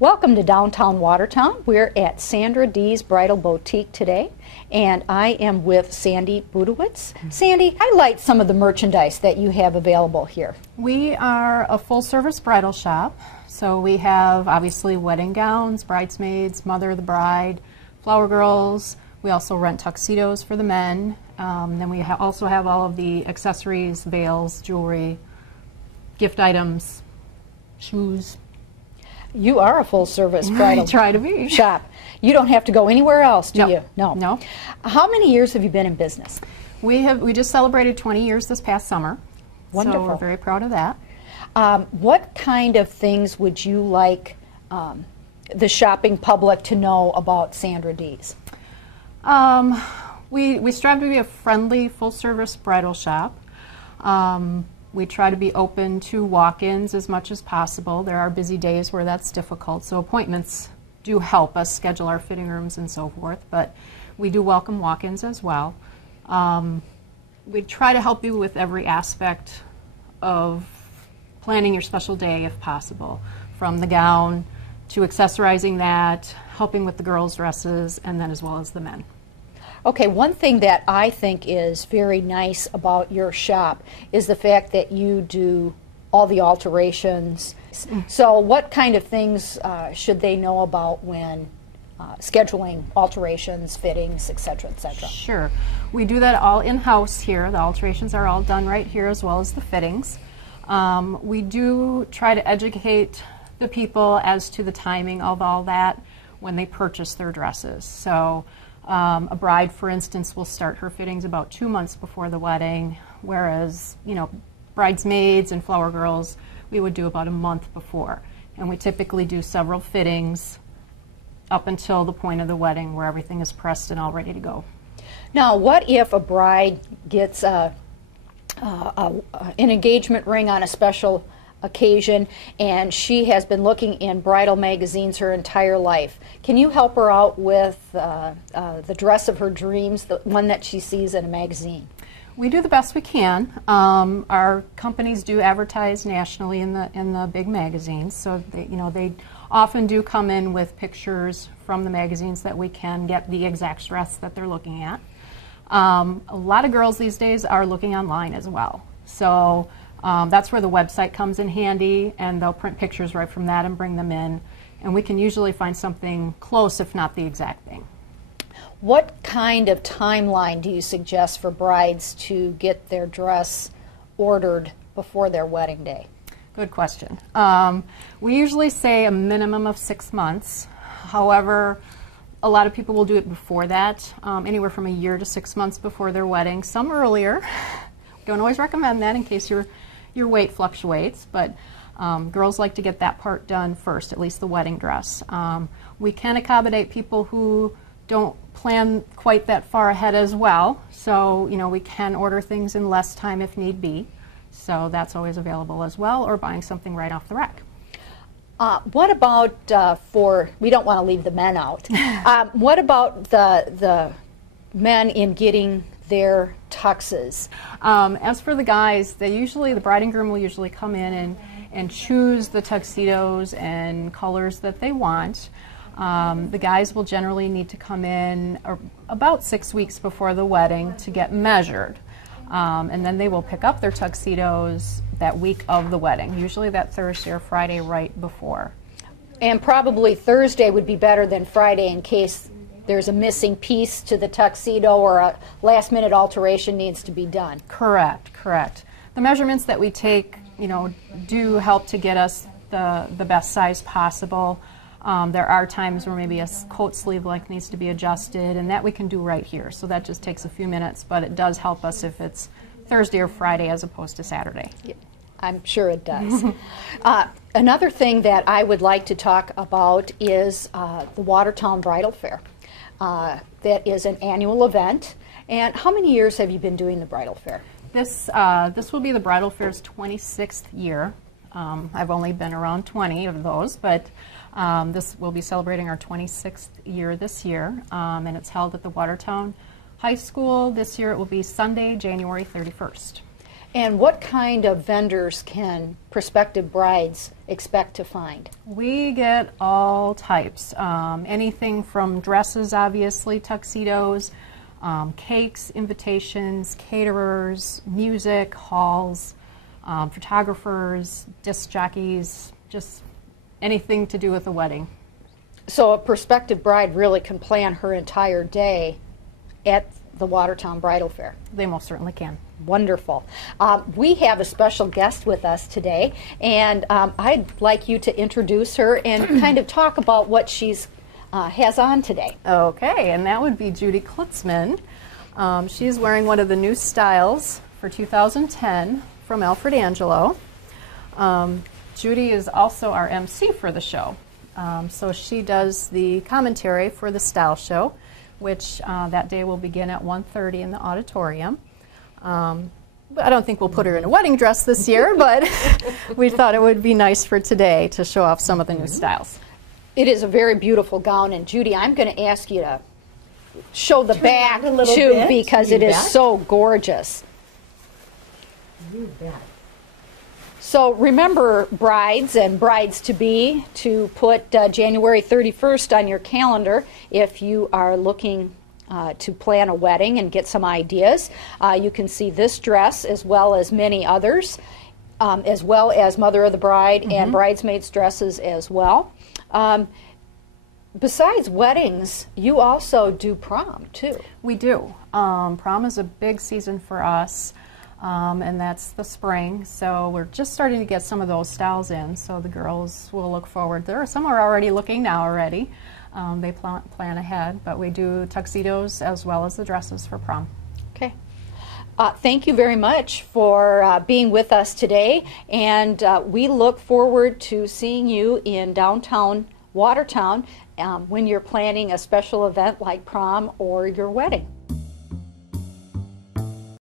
Welcome to downtown Watertown. We're at Sandra D's Bridal Boutique today, and I am with Sandy Budowitz. Sandy, highlight some of the merchandise that you have available here. We are a full-service bridal shop, so we have obviously wedding gowns, bridesmaids, mother of the bride, flower girls. We also rent tuxedos for the men. Then we also have all of the accessories, veils, jewelry, gift items, shoes. You are a full-service bridal try to be. shop. You don't have to go anywhere else, do Nope. you? No. No. How many years have you been in business? We just celebrated 20 years this past summer. Wonderful. So we're very proud of that. What kind of things would you like the shopping public to know about Sandra D's? We strive to be a friendly, full-service bridal shop. We try to be open to walk-ins as much as possible. There are busy days where that's difficult, so appointments do help us schedule our fitting rooms and so forth, but we do welcome walk-ins as well. We try to help you with every aspect of planning your special day if possible, from the gown to accessorizing that, helping with the girls' dresses, and then as well as the men. Okay, one thing that I think is very nice about your shop is the fact that you do all the alterations. So what kind of things should they know about when scheduling alterations, fittings, etc., etc.? Sure. We do that all in-house here. The alterations are all done right here as well as the fittings. We do try to educate the people as to the timing of all that when they purchase their dresses. So a bride, for instance, will start her fittings about 2 months before the wedding, whereas, bridesmaids and flower girls, we would do about a month before. And we typically do several fittings up until the point of the wedding where everything is pressed and all ready to go. Now, what if a bride gets an engagement ring on a special occasion and she has been looking in bridal magazines her entire life? Can you help her out with the dress of her dreams, the one that she sees in a magazine? We do the best we can. Our companies do advertise nationally in the big magazines, so they often do come in with pictures from the magazines that we can get the exact dress that they're looking at. A lot of girls these days are looking online as well, so that's where the website comes in handy, and they'll print pictures right from that and bring them in, and we can usually find something close, if not the exact thing. What kind of timeline do you suggest for brides to get their dress ordered before their wedding day? Good question. We usually say a minimum of 6 months. However, a lot of people will do it before that, anywhere from a year to 6 months before their wedding, some earlier. Don't always recommend that in case your weight fluctuates, but girls like to get that part done first, at least the wedding dress. We can accommodate people who don't plan quite that far ahead as well, so we can order things in less time if need be, so that's always available as well, or buying something right off the rack. What about we don't want to leave the men out, what about the men in getting their tuxes? As for the guys, the bride and groom will usually come in and choose the tuxedos and colors that they want. The guys will generally need to come in about 6 weeks before the wedding to get measured. And then they will pick up their tuxedos that week of the wedding, usually that Thursday or Friday right before. And probably Thursday would be better than Friday in case there's a missing piece to the tuxedo or a last-minute alteration needs to be done. Correct, correct. The measurements that we take, do help to get us the best size possible. There are times where maybe a coat sleeve length needs to be adjusted, and that we can do right here. So that just takes a few minutes, but it does help us if it's Thursday or Friday as opposed to Saturday. Yeah, I'm sure it does. Another thing that I would like to talk about is the Watertown Bridal Fair. That is an annual event. And how many years have you been doing the Bridal Fair? This will be the Bridal Fair's 26th year. I've only been around 20 of those, but this will be celebrating our 26th year this year, and it's held at the Watertown High School. This year it will be Sunday, January 31st. And what kind of vendors can prospective brides expect to find? We get all types. Anything from dresses, obviously, tuxedos, cakes, invitations, caterers, music, halls, photographers, disc jockeys, just anything to do with a wedding. So a prospective bride really can plan her entire day at the Watertown Bridal Fair. They most certainly can. Wonderful. We have a special guest with us today, and I'd like you to introduce her and kind of talk about what she's has on today. Okay, and that would be Judy Klutzman. She's wearing one of the new styles for 2010 from Alfred Angelo. Judy is also our MC for the show. So she does the commentary for the style show, which that day will begin at 1:30 in the auditorium. I don't think we'll put her in a wedding dress this year, but we thought it would be nice for today to show off some of the new styles. It is a very beautiful gown, and Judy, I'm going to ask you to show the back too, because it is so gorgeous. You bet. So remember, brides and brides-to-be, to put January 31st on your calendar if you are looking to plan a wedding and get some ideas. You can see this dress as well as many others, as well as Mother of the Bride and bridesmaids dresses as well. Besides weddings, you also do prom too. We do. Prom is a big season for us. And that's the spring, so we're just starting to get some of those styles in, so the girls will look forward. Some are already looking now already. They plan ahead, but we do tuxedos as well as the dresses for prom. Okay. Thank you very much for being with us today, and we look forward to seeing you in downtown Watertown when you're planning a special event like prom or your wedding.